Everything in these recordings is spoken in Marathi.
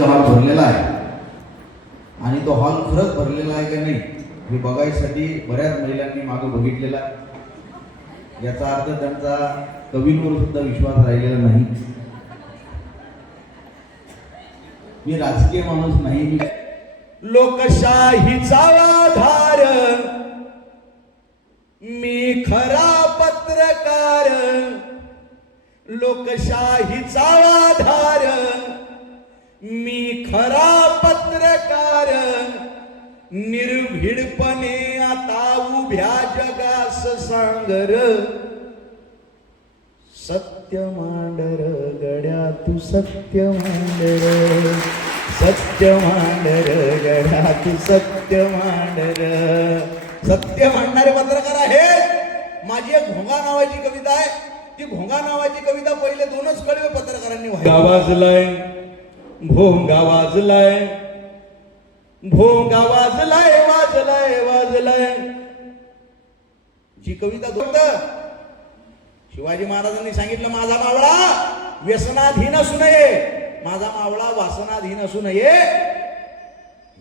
हॉल भरलेला आहे. आणि तो हॉल खरंच भरलेला आहे का नाही हे बघायसाठी बऱ्याच महिलांनी मागं बघितलेला आहे. याचा अर्थ त्यांचा कवींवर सुद्धा विश्वास राहिलेला नाही. मी राजकीय माणूस नाही मी लोकशाहीचा आधार. मी खरा पत्रकार. लोकशाहीचा आधार. मी खरा पत्रकार. निर्भीडपणे आता उभ्या जगास सांगर. सत्य मांडर गड्या तू सत्य मांडर. सत्य मांडर गड्या तू सत्य मांडर. सत्य मांडणारे पत्रकार आहेत. माझी एक भोंगा नावाची कविता आहे. ती भोंगा नावाची कविता पहिले दोनच कडवे पत्रकारांनी गावाजलाय. भोंगा वाजलाय. भोंगा वाजलाय वाजलाय वाजलाय. जी कविता दोन शिवाजी महाराजांनी सांगितलं माझा मावळा व्यसनाधीन असू नये. माझा मावळा वासनाधीन असू नये.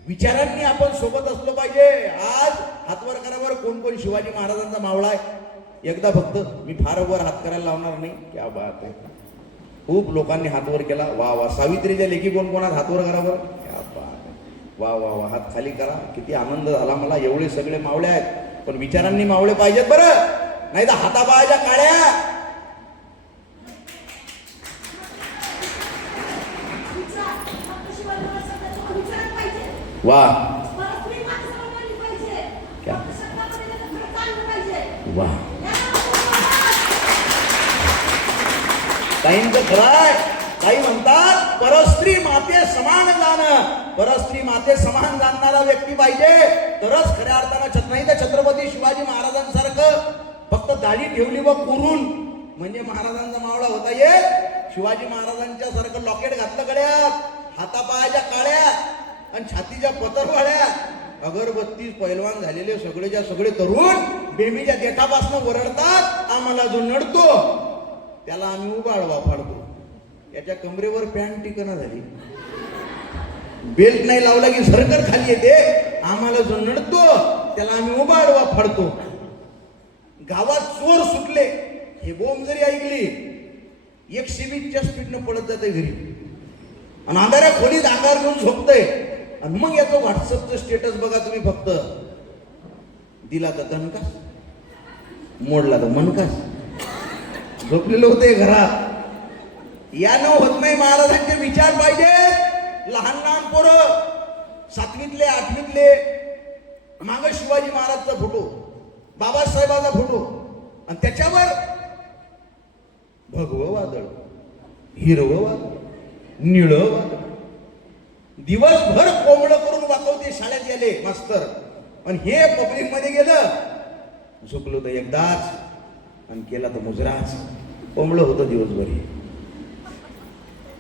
विचारांनी आपण सोबत असलो पाहिजे. आज हातवर करावर कोण कोण शिवाजी महाराजांचा मावळा आहे? एकदा फक्त मी फार वर हात करायला लावणार नाही. क्या बात आहे. खूप लोकांनी हातवर केला. वा वा. सावित्रीच्या लेखी कोण कोणात? हातवर बात आहे. वा वा वा. हात खाली करा. किती आनंद झाला मला. एवढे सगळे मावळे आहेत. पण विचारांनी मावळे पाहिजेत बरं. नाही तर हातापायाच्या काळ्या वा. क्या? वा. काहींचं खरं काही म्हणतात परस्त्री माते समान जाणं. परस्त्री माते समान जाणणारा व्यक्ती पाहिजे. तरच खऱ्या अर्थानं छत नाही तर छत्रपती शिवाजी महाराजांसारखं फक्त दाढी ठेवली व कुरून म्हणजे महाराजांचा मावळा होता येत. शिवाजी महाराजांच्या सारखं लॉकेट घातलं गड्यात हातापायाच्या काळ्या आणि छातीच्या पतरवाड्या अगरबत्ती पैलवान झालेले सगळेच्या सगळे तरुण बेबीच्या देठापासून ओरडतात आम्हाला जो नडतो. त्याला आम्ही उबाळवा फाडतो. याच्या कमरेवर पॅन्ट टिकणं झाली. बेल्ट नाही लावला की सरकर खाली येते. आम्हाला जो नडतो त्याला आम्ही उबाडवा फाडतो. गावात चोर सुटले. हे बोंब जरी ऐकली एकशे वीसच्या स्पीडनं पडत जाते घरी. आणि अंधाऱ्या खोलीत अंगावर घेऊन झोपतय. आणि मग याचं व्हॉट्सअपचं स्टेटस बघा तुम्ही फक्त. दिला तर दणकास मोडला तर मनकास झोपलेलं होते घरात. यानं होत नाही महाराजांचे विचार पाहिजे. लहान लहान पोरं सातवीतले आठवीतले. माग शिवाजी महाराजचा फोटो बाबासाहेबाचा फोटो. आणि त्याच्यावर भगव वादळ हिरव वादळ निळं वादळ. दिवसभर कोंबडं करून वाकवते शाळेत गेले मास्तर. आणि हे पब्लिकमध्ये गेलं. झोपलो तर एकदाच आणि केला तर मुजराच. कोंबडं होतं दिवसभर.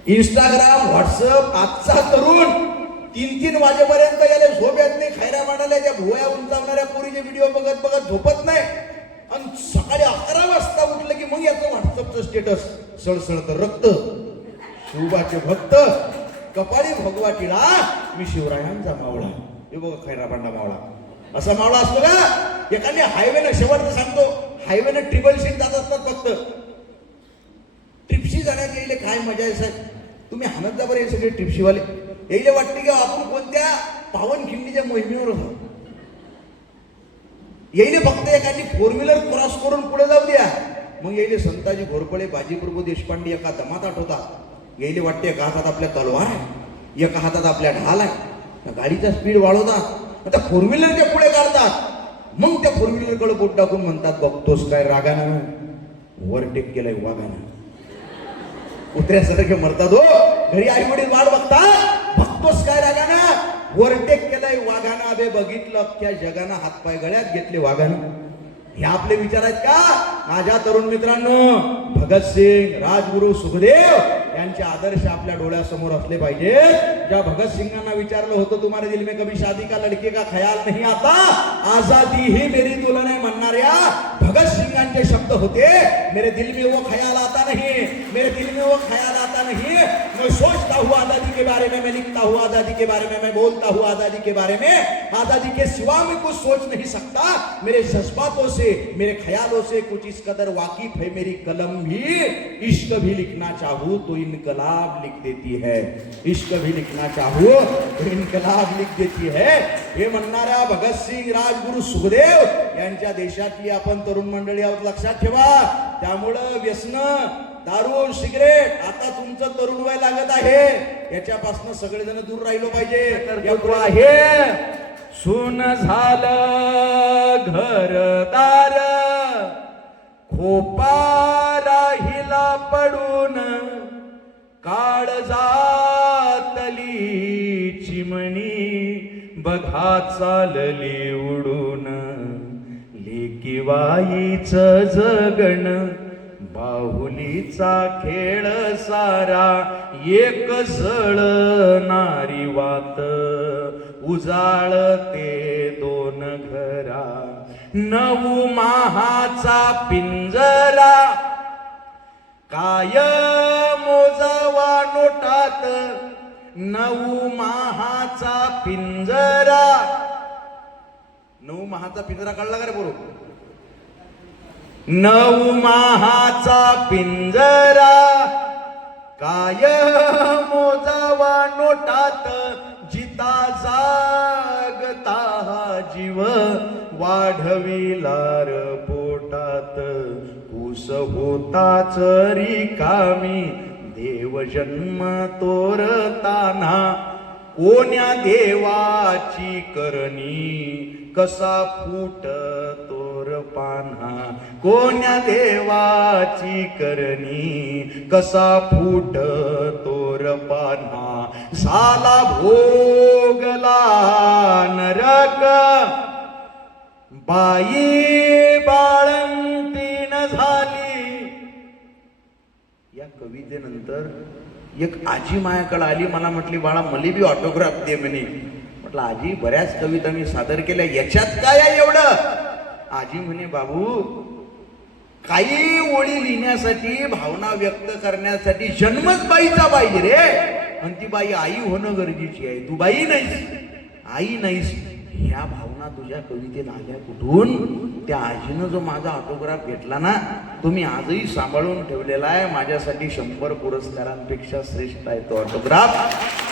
इंस्टाग्राम व्हॉट्सअप आजचा तरुण तीन तीन वाजेपर्यंत याला झोप येत नाही खैऱ्या मांडायला त्या भुवया उंचावणाऱ्या पोरीचे व्हिडिओ बघत बघत झोपत नाही. आणि सकाळी अकरा वाजता उठलं की मग याचं व्हॉट्सअपचं स्टेटस सळसळत रक्त. शिवबाचे भक्त कपाळी भगवा टिळा मी शिवरायांचा मावळा. हे बघ खैरा पांडा मावळा. असा मावळा असतो का? एखाद्या हायवेनं शेवटचं सांगतो हायवेनं ट्रिपल सीट जात असतात फक्त. ट्रिपशी जाण्यात येईल काय मजा आहे साहेब? तुम्ही हाणत जा बरं हे सगळे ट्रिपशीवाले. यायला वाटते की आपण कोणत्या पावनखिंडीच्या मोहिमेवर आहोत? येईल फक्त एखादी फोर व्हीलर क्रॉस करून पुढे जाऊ द्या. मग येईल संताजी घोरपळे बाजीप्रभू देशपांडे एका दमात आठवतात. येईल वाटते एका हातात आपल्या तलवार आहे एका हातात आपल्या ढाल आहे. गाडीचा स्पीड वाढवतात. आता फोर व्हीलरच्या पुढे काढतात. मग त्या फोर व्हीलरकडे बोट टाकून म्हणतात बघतोस काय रागानं? ओव्हरटेक केलंय वागानं कुत्र्यासारखे मरतात हो. घरी आई वडील वाट बघतात. बघतोस काय रागाना? ओव्हरटेक केलाय वाघानं. अबे बघितलं अख्ख्या जगानं हातपाय गळ्यात घेतले वाघानं. हे आपले विचार आहेत का? माझ्या तरुण मित्रांनो भगतसिंग राजगुरु सुखदेव यांचे आदर्श आपल्या डोळ्यासमोर असले पाहिजे. ज्या भगतसिंगांना विचारलं होतं तुम्हाला दिल में कभी शादी का लडके का ख्याल नाही आता? आजादी ही मेरी तुला नाही म्हणणाऱ्या भगतसिंगांचे शब्द होते मेरे दिल में वो ख्याल आता नहीं मेरे दिल में वो ख्याल नहीं मैं सोचता हूँ आज़ादी के बारे में, मैं लिखता हूँ आज़ादी के बारे में, मैं बोलता हूँ आज़ादी के बारे में। आज़ादी के सिवा मैं कुछ सोच नहीं सकता। मेरे जज्बातों से, मेरे ख्यालों से कुछ इस कदर वाकिफ है। मेरी कलम भी, इश्क भी लिखना चाहूँ तो इनकलाब लिख देती है। इश्क भी लिखना चाहूँ तो इनकलाब लिख देती है। हे म्हणणाऱ्या भगतसिंग राजगुरु सुखदेव, यांच्या देशातली आपण तरुण मंडळी आहोत लक्षात ठेवा. त्यामुळं व्यसन दारू सिगरेट. आता तुमचं तरुण वय लागत आहे. याच्यापासून सगळेजण दूर राहिलो पाहिजे. कर्तृत्व आहे. सुन झालं घरदार. खोपा राहिला पडून. काळ जातली चिमणी. बघा चालली उडून. लेकिवाईच जगण. बाहुलीचा खेळ सारा एक सळणारी वात. उजाळते दोन घरा नऊ माहाचा पिंजरा. काय मोजावा नोटात नऊ माहाचा पिंजरा. नऊ महाचा पिंजरा काढला का रे बरोबर नऊ माहाचा पिंजरा. काय मोजावा नोटात जिता जागता हा जीव. वाढविलार पोटात. कुस होताच रिकामी देव जन्म तोरताना. कोण्या देवाची करणी. कसा फुट तोर पान्हा. कोण्या देवाची करणी? कसा फुट तोर पाना? साला भोगला नरक बाई बाळंतीन झाली. या कवितेनंतर एक आजी मायाकडे आली मला म्हटली बाळा मला बी ऑटोग्राफ दे म्हणे. म्हटलं आजी बऱ्याच कविता मी सादर केल्या याच्यात काय आहे एवढं? आजी म्हणे बाबू काही ओळी लिहिण्यासाठी भावना व्यक्त करण्यासाठी जन्मच बाईचा पाहिजे रे. आणि ती बाई आई होणं गरजेची आहे. तू बाई नाहीस. आई नाहीस. ह्या भावना तुझ्या कवितेत आल्या कुठून? त्या आजीनं जो माझा ऑटोग्राफ घेतला ना तो मी आजही सांभाळून ठेवलेला आहे. माझ्यासाठी शंभर पुरस्कारांपेक्षा श्रेष्ठ आहे तो ऑटोग्राफ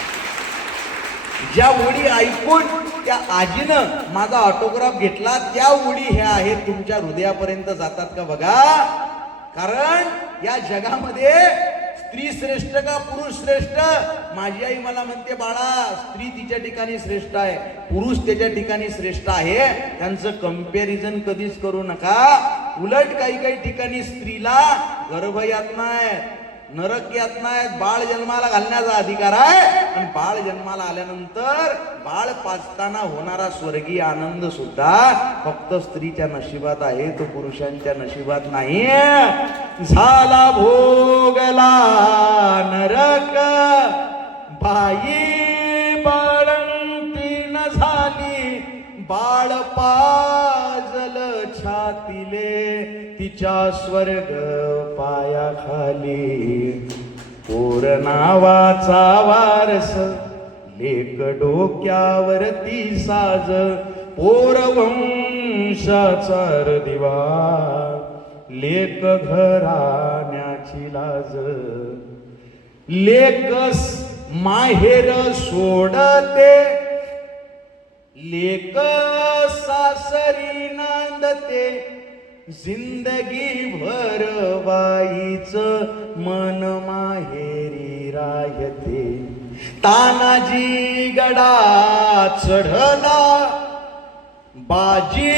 ज्या ओळी ऐकून त्या आजीनं माझा ऑटोग्राफ घेतला त्या ओळी ह्या आहेत तुमच्या हृदयापर्यंत जातात का बघा? कारण या जगामध्ये स्त्री श्रेष्ठ का पुरुष श्रेष्ठ? माझी आई मला म्हणते बाळा स्त्री तिच्या ठिकाणी श्रेष्ठ आहे पुरुष त्याच्या ठिकाणी श्रेष्ठ आहे. त्यांचं कंपॅरिझन कधीच करू नका. उलट काही काही ठिकाणी स्त्रीला गर्भ यातना आहे नरक यातना आहेत बाळ जन्माला घालण्याचा अधिकार आहे. आणि बाळ जन्माला आल्यानंतर बाळ पाचताना होणारा स्वर्गीय आनंद सुद्धा फक्त स्त्रीच्या नशिबात आहे तो पुरुषांच्या नशिबात नाही झाला भोगला नरक बाई बाळंतीन झाली बाळ पाजल छातीले. तिच्या स्वर्ग पायाखाली. पोर नावाचा वारस लेक डोक्यावरती साज. पोर वंशाचा दिवा लेक घराण्याची लाज. लेकस माहेर सोडते. लेक सासरी नांदते. जिंदगी भर बाईच मन माहेरी राहते. तानाजी गडा चढला बाजी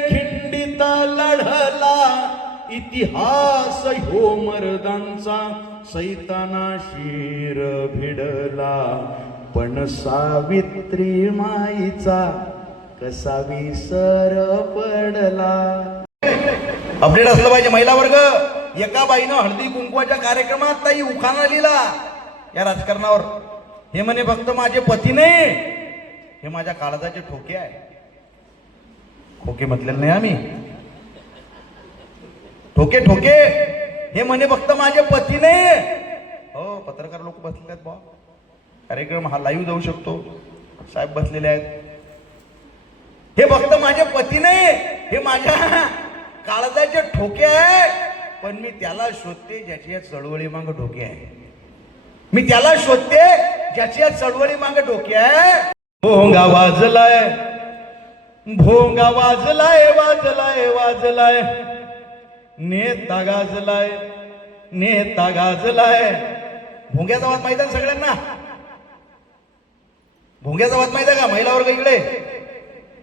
खिंडीत लढला इतिहास हो मर्दांचा सैताना शिर भिडला. पण सावित्री माईचा कसा विसर पडला? अपडेट असलं पाहिजे. महिला वर्ग एका बाईनं हळदी कुंकवाच्या कार्यक्रमात ताई उखाणा लिहिला. या राजकारणावर. हे म्हणे फक्त माझे पती नाही. हे माझ्या काळजाचे ठोके आहे. खोके म्हटलेलं नाही आम्ही. ठोके ठोके. हे म्हणे फक्त माझे पती नाही. हो पत्रकार लोक बसलेले आहेत बा कार्यक्रम हा लाईव्ह जाऊ शकतो. साहेब बसलेले आहेत. हे फक्त माझे पती नाही. हे माझ्या काळजाचे ठोके आहे पण मी त्याला शोधते ज्याची या चळवळी माग डोके आहे मी त्याला शोधते ज्याची या चळवळी माग डोके आहे भोंगा वाजलाय भोंगा वाजलाय वाजलाय वाजलाय. नेता गाजलाय नेता गाजलाय. भोंग्याचा वाद माहीत आहे सगळ्यांना? भोंग्याचा वाद माहीत आहे का महिला वर्ग इकडे?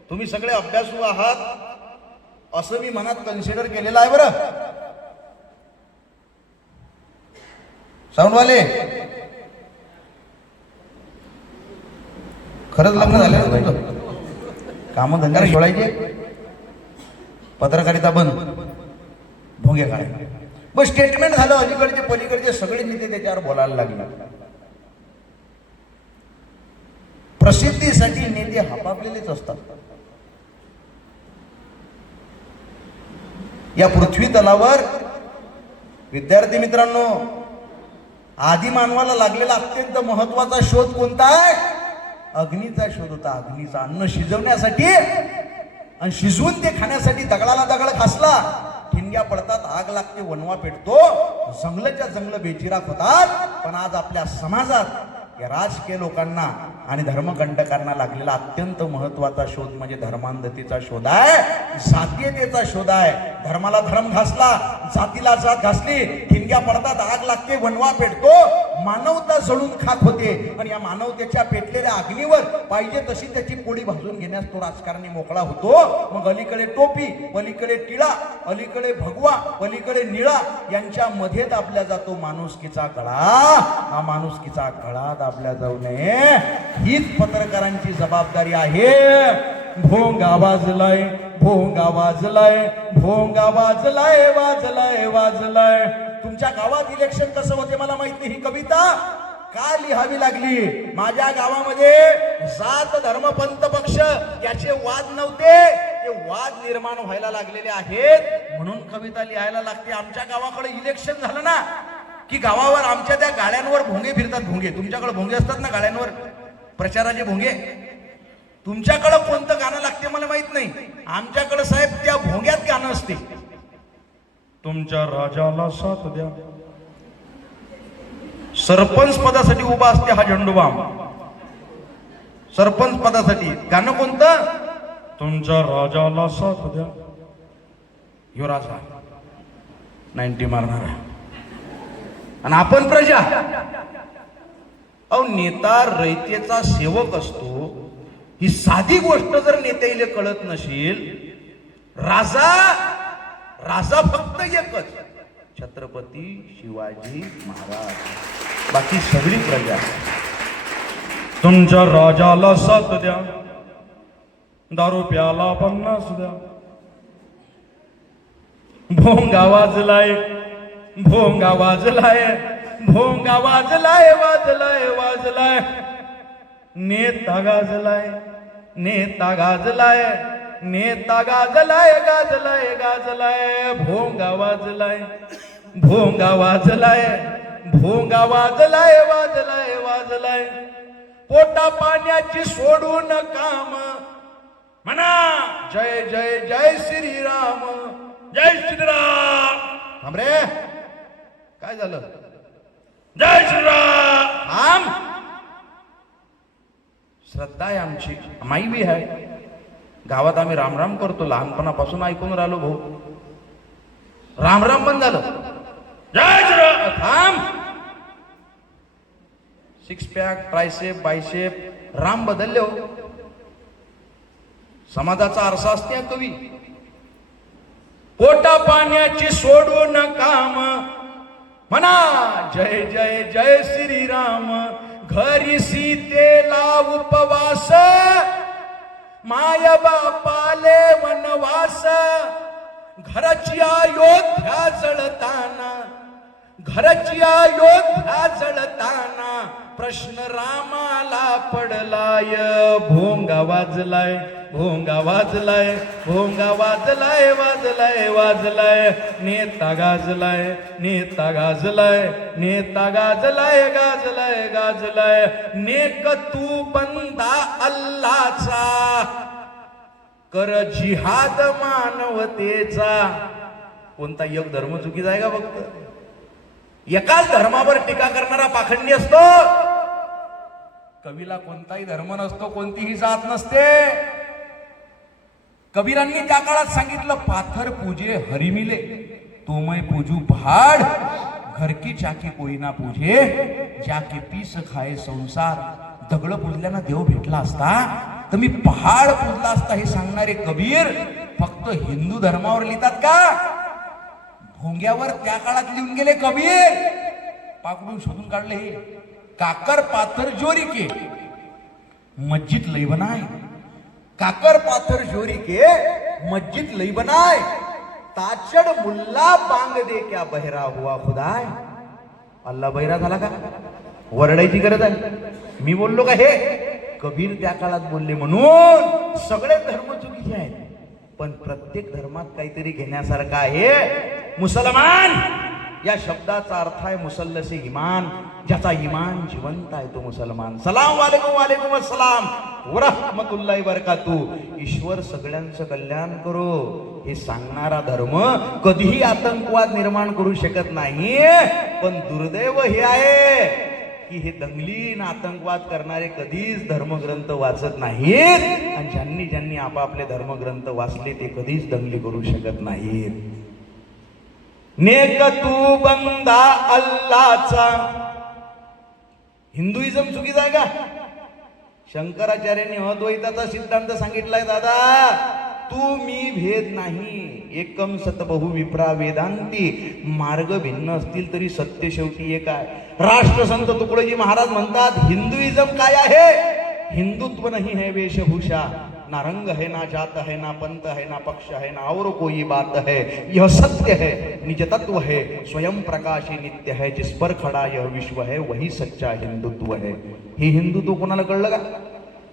तुम्ही सगळे अभ्यासू आहात. असं मी मनात कन्सिडर केलेलं आहे बरं. साऊंडवाले. खरंच लग्न झालं तुमचं? कामं धंदा सोडायचे पत्रकारिता बंद. भोंगे काय मग स्टेटमेंट झालं अलीकडचे पलीकडचे सगळे नेते त्याच्यावर बोलायला लागले. प्रसिद्धीसाठी नेते हापापलेलेच असतात. या पृथ्वी तलावर विद्यार्थी मित्रांनो आधी मानवाला लागलेला अत्यंत महत्त्वाचा शोध कोणता आहे? अग्नीचा शोध होता. अग्नीचा अन्न शिजवण्यासाठी आणि शिजवून ते खाण्यासाठी दगडाला दगड खासला. ठिणग्या पडतात आग लागते वनवा पेटतो. जंगलच्या जंगल बेचिराक होतात. पण आज आपल्या समाजात या राजकीय लोकांना आणि धर्मकंटकांना लागलेला अत्यंत महत्त्वाचा शोध म्हणजे धर्मांधतेचा शोध आहे. जातीयतेचा शोध आहे. धर्माला धर्म घासला जातीला जात घासली ठिणग्या पडतात आग लागते वनवा पेटतो. मानवता जळून खाक होते. आणि या मानवतेच्या पेटलेल्या अग्नीवर पाहिजे तशी त्याची पोळी भाजून घेण्यास तो राजकारणी मोकळा होतो. मग अलीकडे टोपी पलीकडे टिळा अलीकडे भगवा पलीकडे निळा यांच्या मध्ये दाबल्या जातो माणुसकीचा गळा. हा माणुसकीचा गळा दाबल्या जाऊ नये हीच पत्रकारांची जबाबदारी आहे. भोंगा वाजलाय भोंगा वाजलाय भोंगा वाजलाय वाजलाय वाजलाय. तुमच्या गावात इलेक्शन कसं होते मला माहीत नाही. ही कविता का लिहावी लागली? माझ्या गावामध्ये जात धर्मपंत पक्ष याचे वाद नव्हते. ते वाद निर्माण व्हायला लागलेले आहेत. म्हणून कविता लिहायला लागते. आमच्या गावाकडे इलेक्शन झालं ना की गावावर आमच्या त्या गाड्यांवर भोंगे फिरतात भोंगे. तुमच्याकडे भोंगे असतात ना गाड्यांवर? प्रचाराचे भोंगे? तुमच्याकडं कोणतं गाणं लागते मला माहीत नाही. आमच्याकडे साहेब त्या भोंग्यात गाणं असते. तुमच्या राजाला साथ द्या. सरपंच पदासाठी उभा असते हा झेंडूबाम. सरपंच पदासाठी. गाणं कोणतं? तुमच्या राजाला साथ द्या. ह्यो राजा नाईन्टी मारणार आणि आपण प्रजा. अहो नेता रयतेचा सेवक असतो. ही साधी गोष्ट जर नेत्याला कळत नसेल राजा राजा फक्त एकच छत्रपती शिवाजी महाराज. बाकी सगळी प्रजा. तुमच्या राजाला साथ द्या. दारू प्याला पन्नास द्या. भोंगा वाजलाय भोंगा वाजलाय भोंगा वाजलाय वाजलाय वाजलाय. नेता गाजलाय नेता गाजलाय. नेता गाजलाय गाजलाय गाजलाय भोंगा वाजलाय. भोंगा वाजलाय भोंगा वाजलाय वाजलाय वाजलाय. पोटा पाण्याची सोडून काम. म्हणा. जय जय जय श्रीराम. जय श्रीराम. थांब रे. काय झालं? जय श्रीराम. थांब. श्रद्धा आहे आमची. माई बी आहे. गावात आम्ही रामराम करतो लहानपणापासून ऐकून राहिलो भाऊ. रामराम पण झालं. थांब. Six pack tricep bicep Ram बदलले हो. समाजाचा आरसा असते कवी. पोटा पाण्याची सोडून काम म्हणा जय जय जय श्रीराम घरी सीतेला उपवास. माय बापाले वनवास घरची अयोध्या जळताना घरची अयोध्या जळताना प्रश्न रामाला पडलाय भोंगा वाजलाय. भोंगा वाजलाय भोंगा वाजलाय वाजलाय वाजलाय. नेता गाजलाय नेता गाजलाय नेता गाजलाय गाजलाय गाजलाय. नेक तू बंदा अल्लाचा कर जिहाद मानवतेचा. कोणता योग धर्म चुकीचा आहे का फक्त? एकाच धर्मावर टीका करणारा पाखंडी असतो. कवीला कोणताही धर्म नसतो कोणतीही जात नसते. कबीरांनी त्या काळात सांगितलं पाथर पूजे हरिमिले तो पूजू पहाड घरकी चाकी कोई ना पूजे जाके पीस खाए संसार. दगड पूजल्यानं देव भेटला असता. तर मी पहाड पूजला असता हे सांगणारे कबीर फक्त हिंदू धर्मावर लिहितात का? भोंग्यावर त्या काळात लिहून गेले कबीर. पाकडून शोधून काढले हे. काकर पाथर जोरी के मस्जिद लई काकर पाथर जोरी के मस्जिद लई बनाय ताचड मुल्ला बांग दे क्या बहरा हुआ खुदाय अल्ला बहिरा झाला का? वरडायची गरज आहे। मी बोललो का हे कबीर त्या काळात बोलले म्हणून सगळे धर्म चुकीचे आहेत. पण प्रत्येक धर्मात काहीतरी घेण्यासारखं आहे. मुसलमान या शब्दाचा अर्थ आहे मुसल्लसे इमान ज्याचा इमान जिवंत आहे तो मुसलमान. सलाम वालेकुम वालेकुम अस्सलाम. वरहमतुल्लाही बरकातू ईश्वर सगळ्यांचं कल्याण करो. हे सांगणारा धर्म कधीही आतंकवाद निर्माण करू शकत नाही पण दुर्दैव हे आहे की हे दंगलीन आतंकवाद करणारे कधीच धर्मग्रंथ वाचत नाहीत आणि ज्यांनी ज्यांनी आपापले धर्मग्रंथ वाचले ते कधीच दंगली करू शकत नाहीत. नेक तू बंदा अल्लाचा. हिंदुइझम चुकीचा आहे का? शंकराचार्यांनी अद्वैताचा सिद्धांत सांगितलाय दादा. तू मी भेद नाही एकम सत बहु विप्रा वेदांती मार्ग भिन्न असतील तरी सत्य शेवटी एक आहे. राष्ट्रसंत तुकडोजी महाराज म्हणतात हिंदुइझम काय आहे? हिंदुत्व नाही है वेशभूषा. ना रंग है ना जात है ना पंत है ना पक्ष है ना और कोई बात है। यह सत्य है निज तत्व है स्वयं प्रकाशी नित्य है जिस पर खड़ा यह विश्व है वही सच्चा हिंदुत्व है। ही हिंदुत्व कोणाला कळलं का?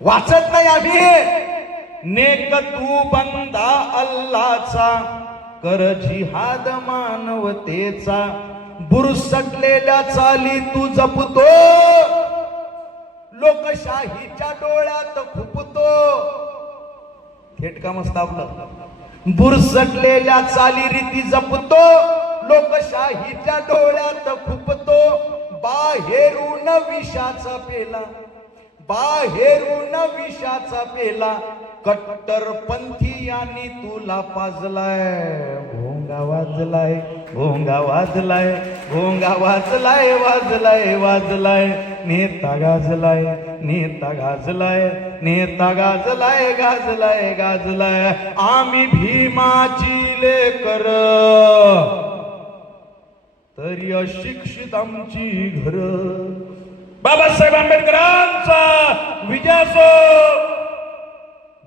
वाचत नाही आम्ही नेक तू बंदा अल्लाचा कर जिहाद मानवतेचा बुरसटलेल्या चाली तू जपतो लोकशाहीच्या डोळ्यात खुपतो थेट काम असतं आपलं बुरसटलेल्या चालीरीती जपतो. लोकशाहीच्या डोळ्यात खुपतो. बाहेरून विषाचा पेला. बाहेरून विषाचा पेला. कट्टर आणि तुला पाजलाय. भोंगा वाजलाय भोंगा वाजलाय भोंगा वाजलाय वाजलाय वाजलाय. नेता गाजलाय नेता गाजलाय नेता गाजलाय गाजलाय गाजलाय. आम्ही भीमाची लेकर. तरी अशिक्षित आमची घर. बाबासाहेब आंबेडकरांचा विजयासो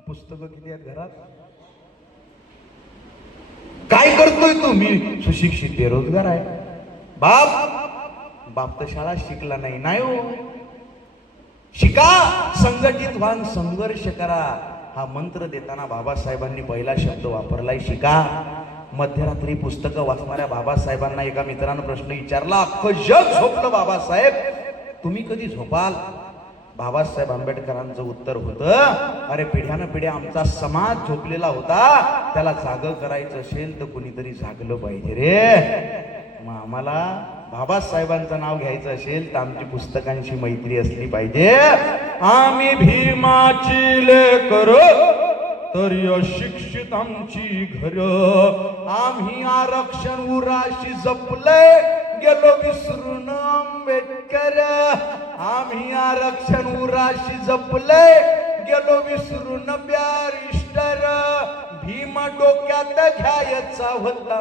पुस्तकं किती आहेत घरात? काय करतोय तू? मी सुशिक्षित बेरोजगार आहे. बाप बाप तर शाळा शिकला नाही. नाही हो. शिका संघटित व्हान संघर्ष करा. हा मंत्र देताना बाबासाहेबांनी पहिला शब्द वापरलाय शिका. मध्यरात्री पुस्तकं वाचणाऱ्या बाबासाहेबांना एका मित्रानं प्रश्न विचारला अख्खं जग झोपलं बाबासाहेब. तुम्ही कधी झोपाल? बाबासाहेब आंबेडकरांचं उत्तर होतं अरे पिढ्यानं पिढ्या आमचा समाज झोपलेला होता त्याला जाग करायचं असेल तर कुणीतरी जागलं पाहिजे रे. मग आम्हाला बाबासाहेबांचं नाव घ्यायचं असेल तर आमची पुस्तकांची मैत्री असली पाहिजे. आम्ही भीमाची लेकर तरी अशिक्षित आमची घर. आम्ही आरक्षण उराशी जपलंय गेलो विसरून आंबेडकर. आम्ही आरक्षण उराशी जपलंय. गेलो विसरून बॅरिस्टर. भीम डोक्यात घ्यायचा होता.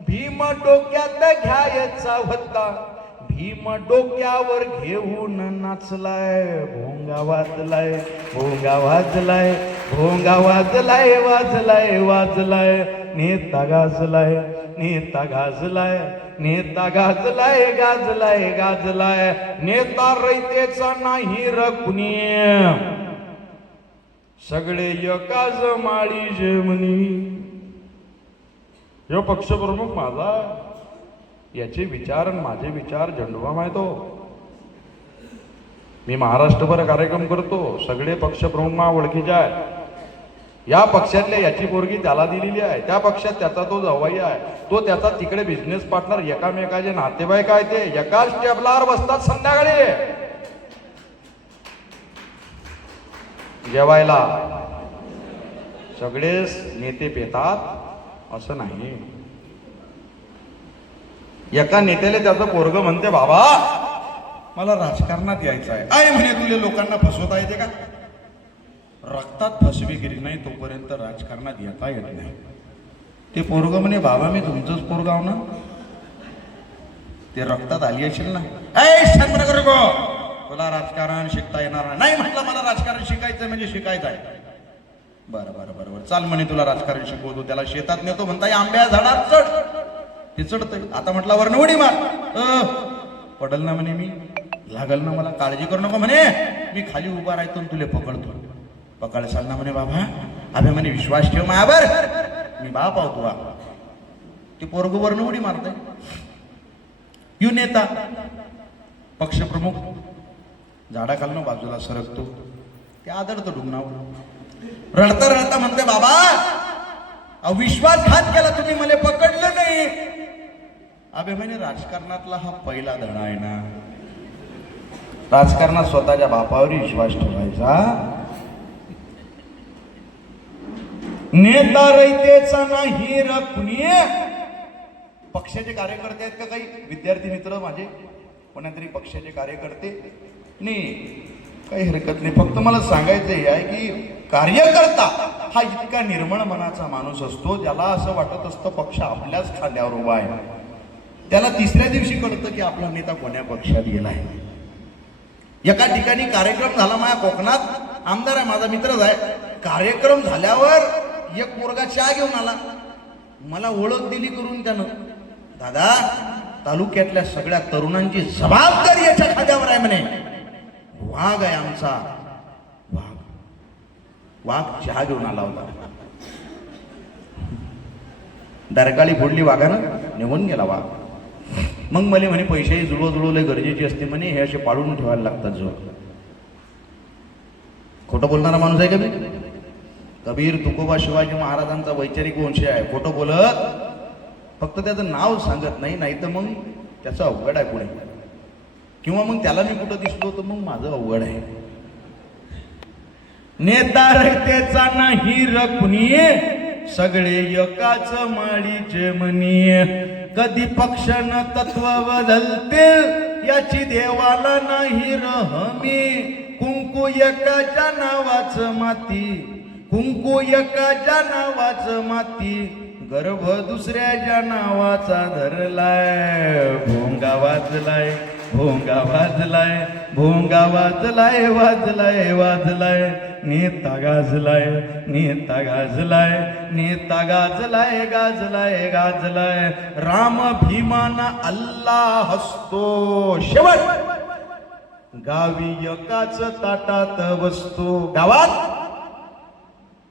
भीम डोक्यात घ्यायचा होता. भीम डोक्यावर घेऊन नाचलाय भोंगा वाजलाय भोंगा वाजलाय भोंगा वाजलाय वाजलाय वाजलाय. नेता गाजलाय नेता गाजलाय नेता गाजलाय गाजलाय गाजलाय. नेता रयतेचा नाही र सगळे एकाच माळी जेमनी यो पक्षप्रमुख माझा. याचे विचार आणि माझे विचार झंडूबा माहितो मी महाराष्ट्रभर कार्यक्रम करतो. सगळे पक्षप्रमुख मा ओळखीचे आहे या पक्षातल्या याची पोरगी त्याला दिलेली आहे. त्या पक्षात त्याचा तो जवाई आहे. तो त्याचा तिकडे बिझनेस पार्टनर एकामेकाचे नातेवाईक आहे ते. एकाच टेबलावर बसतात संध्याकाळी. जेवायला. सगळेच नेते पेतात. असं नाही. एका नेत्याला त्याचं पोरग म्हणते बाबा मला राजकारणात यायचं आहे आहे म्हणे तुले लोकांना फसवता येते का? रक्तात फसवेगिरी नाही तोपर्यंत राजकारणात येता येत नाही. ते पोरग म्हणे बाबा मी तुमचंच पोरग आहो ना. ते रक्तात आली असेल ना. ऐ शांत नका तुला राजकारण शिकता येणार नाही. म्हटलं मला राजकारण शिकायचं म्हणजे शिकायचं आहे. बरं बरं बरं बरं. चाल म्हणे तुला राजकारण शिकवतो. त्याला शेतात नेतो म्हणता आंब्या झाडात चढ. ते चढतंय. आता म्हटलं वरनं उडी मार. पडल ना म्हणे मी. लागल ना मला. काळजी करू नको म्हणे. मी खाली उभा राहतो तुले पकडतो. पकड चालना म्हणे बाबा. अभे म्हणे विश्वास ठेव मायावर. मी बाप आहो तुला. ते पोरग उडी मारतय. यू नेता. पक्षप्रमुख. झाडाखालनं बाजूला सरकतो. ते आदळतो डुंगणावर. रडता रडता म्हणते बाबा अविश्वासघात केला तुम्ही मला पकडलं नाही. अभे म्हणे राजकारणातला हा पहिला धडा आहे ना. राजकारणात स्वतःच्या बापावर विश्वास ठेवायचा. नेता रयतेचा नाही र कुणी? पक्षाचे कार्यकर्ते आहेत का काही? विद्यार्थी मित्र माझे. कोणातरी पक्षाचे कार्यकर्ते? नाही. काही हरकत नाही. फक्त मला सांगायचं हे आहे की कार्यकर्ता हा इतका निर्मळ मनाचा माणूस असतो ज्याला असं वाटत असतं पक्ष आपल्याच खांद्यावर उभा आहे. त्याला तिसऱ्या दिवशी कळतं की आपला नेता कोण्या पक्षात गेलाय एका ठिकाणी कार्यक्रम झाला माझ्या कोकणात. आमदार आहे माझा मित्रच आहे. कार्यक्रम झाल्यावर एक पोरगा चहा घेऊन आला. मला ओळख दिली करून त्यानं. दादा तालुक्यातल्या सगळ्या तरुणांची जबाबदारी याच्या खाद्यावर आहे म्हणे. वाघ आहे आमचा. वाघ. वाघ चहा घेऊन आला होता. दरकाळी फोडली वाघानं? निघून गेला वाघ. मग मला म्हणे पैसेही जुळव जुळवले गरजेची असते म्हणे हे असे पाळून ठेवायला लागतात जो. खोटं बोलणारा माणूस आहे का मी कबीर तुकोबा शिवाजी महाराजांचा वैचारिक वंश आहे. खोटं बोलत फक्त त्याचं नाव सांगत नाही नाही तर मग त्याचं अवघड आहे पुढे. किंवा मग त्याला मी कुठं दिसलो तर मग माझं अवघड आहे. नेता रक्तेचा नाही रकुनी सगळे एकाच माळीचे म्हणी कधी न तत्व बदलतील याची देवाला नाही रहमी कुंकू एकाच्या नावाच माती. कुंकू एकाच्या नावाच माती गर्भ दुसऱ्याच्या नावाचा धरलाय. भोंगा वाजलाय भोंगा वाजलाय भोंगा वाजलाय वाजलाय वाजलाय. नेता गाजलाय नेता गाजलाय नेता गाजलाय गाजलाय गाजलाय. राम भीमाना अल्ला हसतो. शेवट. गावी एकाच ताटात बसतो. गावात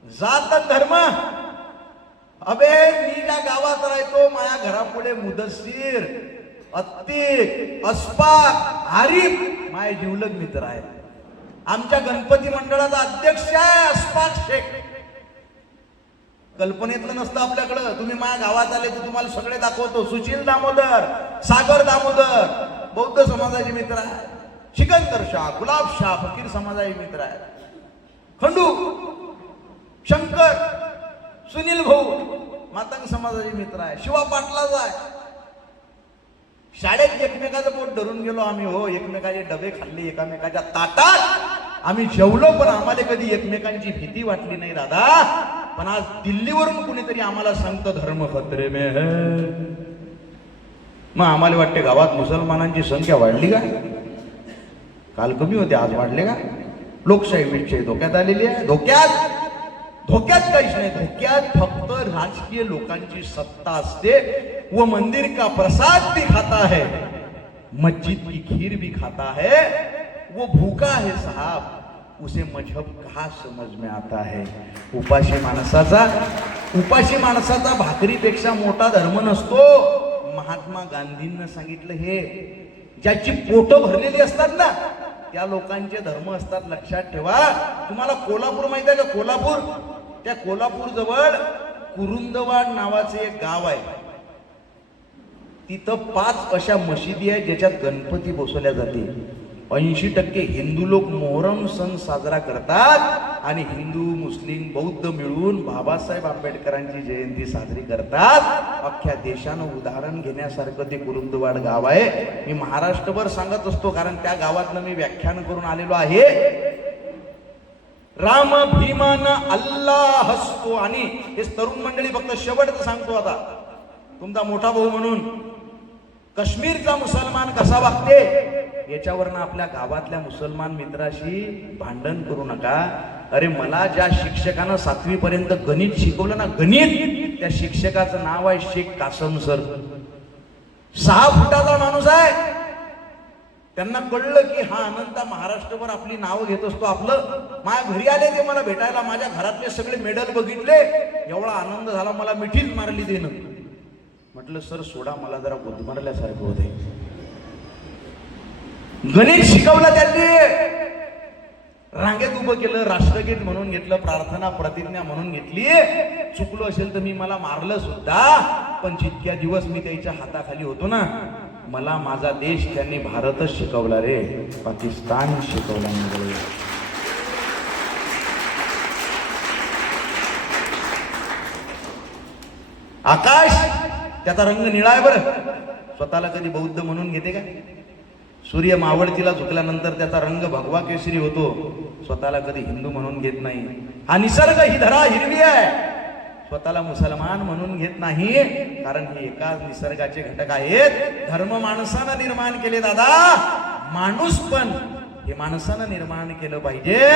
जात धर्म. अबे मी ज्या गावात राहतो माझ्या घरापुढे मुदस्सीर अत्तिक अस्पाक आरिफ माझे जिवलग मित्र आहेत आमच्या गणपती मंडळाचा अध्यक्ष आहे अस्पाक शेख. कल्पनेतलं नसतं आपल्याकडं. तुम्ही माझ्या गावात आले तर तुम्हाला सगळे दाखवतो. सुशील दामोदर सागर दामोदर बौद्ध समाजाचे मित्र आहे शिकंदर शाह गुलाब शाह फकीर समाजाचे मित्र आहे खंडू शंकर सुनील भाऊ मातंग समाजाचे मित्र आहे. शिवा पाटलाचा आहे. शाळेत एकमेकाचं पोट धरून गेलो आम्ही. हो एकमेकाचे डबे खाल्ले एकामेकाच्या ताटात. आम्ही जेवलो पण आम्हाला कधी एकमेकांची भीती वाटली नाही दादा पण आज दिल्लीवरून कुणीतरी आम्हाला सांगतं धर्म खत्रे मे मग आम्हाला वाटते गावात मुसलमानांची संख्या वाढली का? काल कमी होते आज वाढले का? लोकशाही विषयी धोक्यात आलेली आहे. धोक्यात धोक्यात काहीच नाही. धोक्यात फक्त राजकीय लोकांची सत्ता असते व मंदिर का प्रसाद भी खाता है मस्जिद की खीर भी खाता है वो भूखा है साहब उसे मजहब कहा समज में आता है. उपाशी माणसाचा उपाशी माणसाचा भाकरीपेक्षा मोठा धर्म नसतो. महात्मा गांधींना सांगितलं हे. ज्याची पोटं भरलेली असतात ना त्या लोकांचे धर्म असतात. लक्षात ठेवा. तुम्हाला कोल्हापूर माहिती आहे का? कोल्हापूर? त्या कोल्हापूर जवळ कुरुंदवाड नावाचे एक गाव आहे. तिथं पाच अशा मशिदी आहेत ज्याच्यात गणपती बसवल्या जाते. ऐंशी टक्के हिंदू लोक मोहरम सण साजरा करतात आणि हिंदू मुस्लिम बौद्ध मिळून बाबासाहेब आंबेडकरांची जयंती साजरी करतात. अख्ख्या देशानं उदाहरण घेण्यासारखं ते कुरुंदवाड गाव आहे. मी महाराष्ट्रभर सांगत असतो कारण त्या गावातनं मी व्याख्यान करून आलेलो आहे. राम भीमान अल्ला हसतो आणि हे तरुण मंडळी फक्त शेवटचं सांगतो आता. तुमचा मोठा भाऊ म्हणून काश्मीरचा मुसलमान कसा वागते? याच्यावरनं आपल्या गावातल्या मुसलमान मित्राशी भांडण करू नका. अरे मला ज्या शिक्षकानं सातवी पर्यंत गणित शिकवलं ना गणित त्या शिक्षकाचं नाव आहे शेख कासम सर. सहा फुटाचा माणूस आहे. त्यांना कळलं की हा अनंता महाराष्ट्रभर आपली नावं घेत असतो. आपलं माझ्या घरी आले ते मला भेटायला माझ्या घरातले सगळे मेडल बघितले. एवढा आनंद झाला मला मिठीच मारली देणं म्हटलं सर सोडा मला जरा गुदमरल्यासारखं होते गणित शिकवलं त्यांनी. रांगेत उभं केलं राष्ट्रगीत म्हणून घेतलं प्रार्थना प्रतिज्ञा म्हणून घेतली. चुकलो असेल तर मी मला मारलं सुद्धा. पण जितक्या दिवस मी त्याच्या हाताखाली होतो ना मला माझा देश त्यांनी भारतच शिकवला रे पाकिस्तान शिकवला नाही आकाश त्याचा रंग निळा आहे बरं. स्वतःला कधी बौद्ध म्हणून घेते का? सूर्य मावळतीला झुकल्यानंतर त्याचा रंग भगवा केसरी होतो. स्वतःला कधी हिंदू म्हणून घेत नाही. हा निसर्ग ही धरा हिरवी आहे. स्वतःला मुसलमान म्हणून घेत नाही. कारण हे एकाच निसर्गाचे घटक आहेत. धर्म माणसानं निर्माण केले दादा. माणूस पण हे माणसानं निर्माण केलं पाहिजे.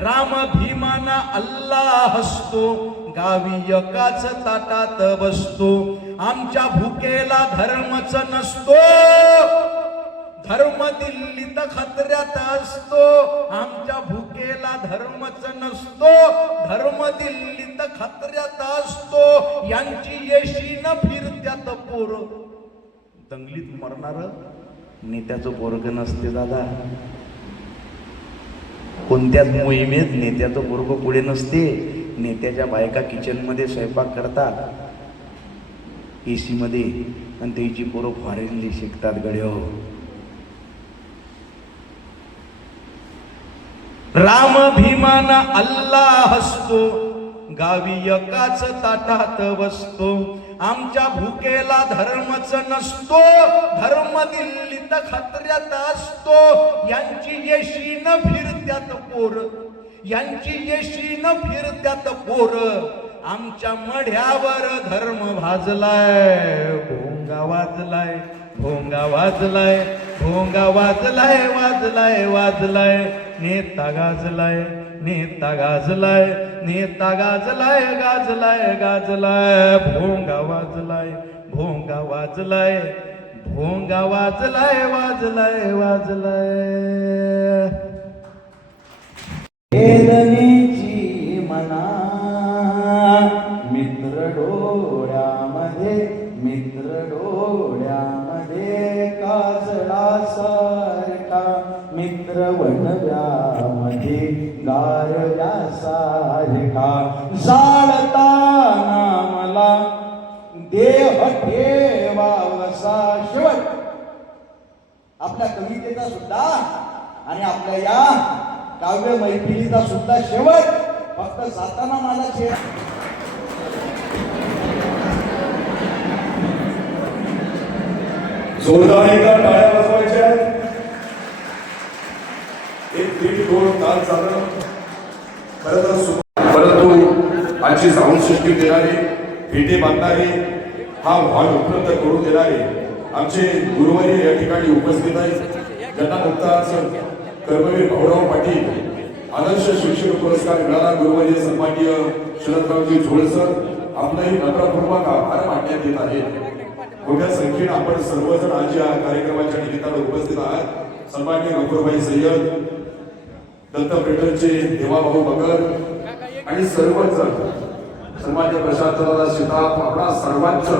राम भीमाना अल्लाह हसतो. गावी एकाच ताटात बसतो. आमच्या भुकेला धर्मच नसतो. धर्म दिल्लीत खतऱ्यात असतो. आमच्या भुकेला धर्मच नसतो. धर्म दिल्लीत खतऱ्यात असतो. यांची येशी न फिरत्यात पोर. दंगलीत मरणार? नेत्याचं पोरग नसते दादा. कोणत्याच मोहिमेत नेत्याचं पोरग पुढे नसते. नेत्याच्या बायका किचनमध्ये स्वयंपाक करतात. एसीमध्ये. आणि त्याची पोरं फॉरेनली शिकतात गड्या. राम भीमान अल्लाह हसतो गावी एकाच ताटात बसतो. आमच्या भुकेला धर्मच नसतो धर्म दिल्लीत खत्र्यात असतो. यांची येशी न फिरत्यात पोर यांची येशी न फिरत्यात पोर. आमच्या मढ्यावर धर्म भाजलाय भोंगा वाजलाय भोंगा वाजलाय भोंगा वाजलाय वाजलाय वाजलाय. नेता गाजलाय नेता गाजलाय नेता गाजलाय गाजलाय गाजलाय भोंगा वाजलाय भोंगा वाजलाय भोंगा वाजलाय वाजलाय वाजलाय. मना मित्र डोळ्यामध्ये मित्र डोळ्यामध्ये काजळा मित्र वनव्यामध्ये गारव्या सारखा जाळताना मला देह ठेवावसा शेवट. आपल्या कवितेचा सुद्धा आणि आपल्या या काव्य मैफिलीचा सुद्धा शेवट. फक्त जाताना मला शेवट जोरदार एका टाळ्या वाजवायच्या एक दीड दोन तास झालं. खरं तर सु- परंतु आजची सृष्टी देणारे भेटे बांधणारे हा हॉल उपलब्ध करून देणारे आमचे गुरुवारी या ठिकाणी उपस्थित आहेत. ज्यांना नुकताच कर्मवीर भाऊराव पाटील आदर्श शिक्षक पुरस्कार मिळाला गुरुवारी सन्माननीय शरदरावजी झोळसर आपलंही नम्रपूर्वक आभार मानण्यात येत आहेत मोठ्या संख्येने आपण सर्वजण आज या कार्यक्रमाच्या निमित्तानं उपस्थित आहात. सन्माननीय गफूरभाई सय्यद दत्तपेठरचे देवाभाऊ बगर आणि सर्वच समाज प्रशासनाला शिताप आपणा सर्वांचं